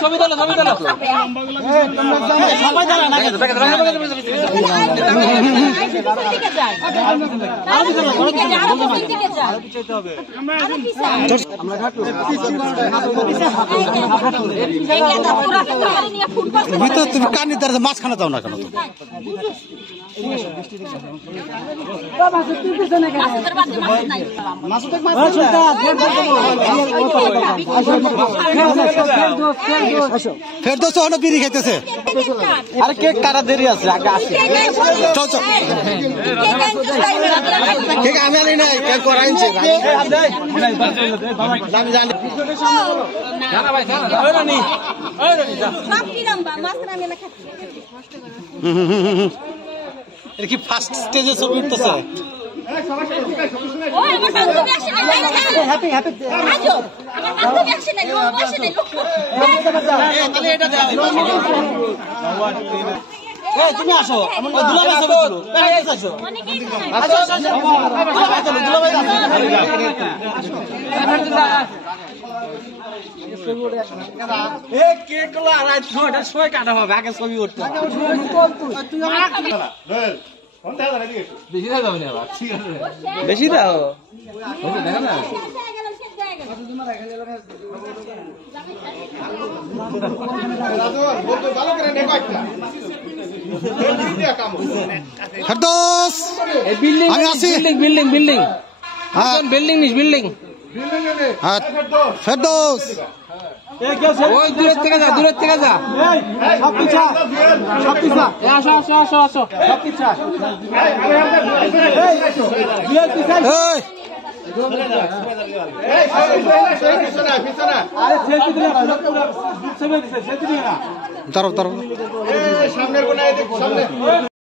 ছবি তোলো ছবি তোলো তুমি কান্নি তার মাঝখানে যাও না কেন ফের দোস্ত হলো বিড়ি খাইতেছে আরে কেক কারা দেরি আছে আগে আসে চল চল কেক আমি আনি নাই কেক করাইছে আমি জানি জানা ভাই জানা ওই রানী যা সব কি লম্বা মাছরা মেলা খাচ্ছি এটা কি ফার্স্ট স্টেজে ছবি উঠতেছে ও আমার সাথে অ্যাকশন নাই হ্যাপি হ্যাপি আজো আমার সাথে অ্যাকশন নাই লোক বসে নাই লোক তাহলে এটা দাও এই তুমি আসো আমার দুলাভাই ছবি তুলো এই আসো অনেকেই আসো আসো দুলাভাই কেক গুলো রাত 6টার সময় কাটা হবে আগে ছবি উঠতে বেশি দাও না বাবা ঠিক আছে বেশি দাও দেখা না ফেরদৌস এই বিল্ডিং আমি আছি বিল্ডিং বিল্ডিং হ্যাঁ বিল্ডিং নিস বিল্ডিং হ্যাঁ ফেরদৌস ওই দূরের থেকে যা সব পিছা আসো আসো আসো আসো সব পিছা এই দাঁড়াও দাঁড়াও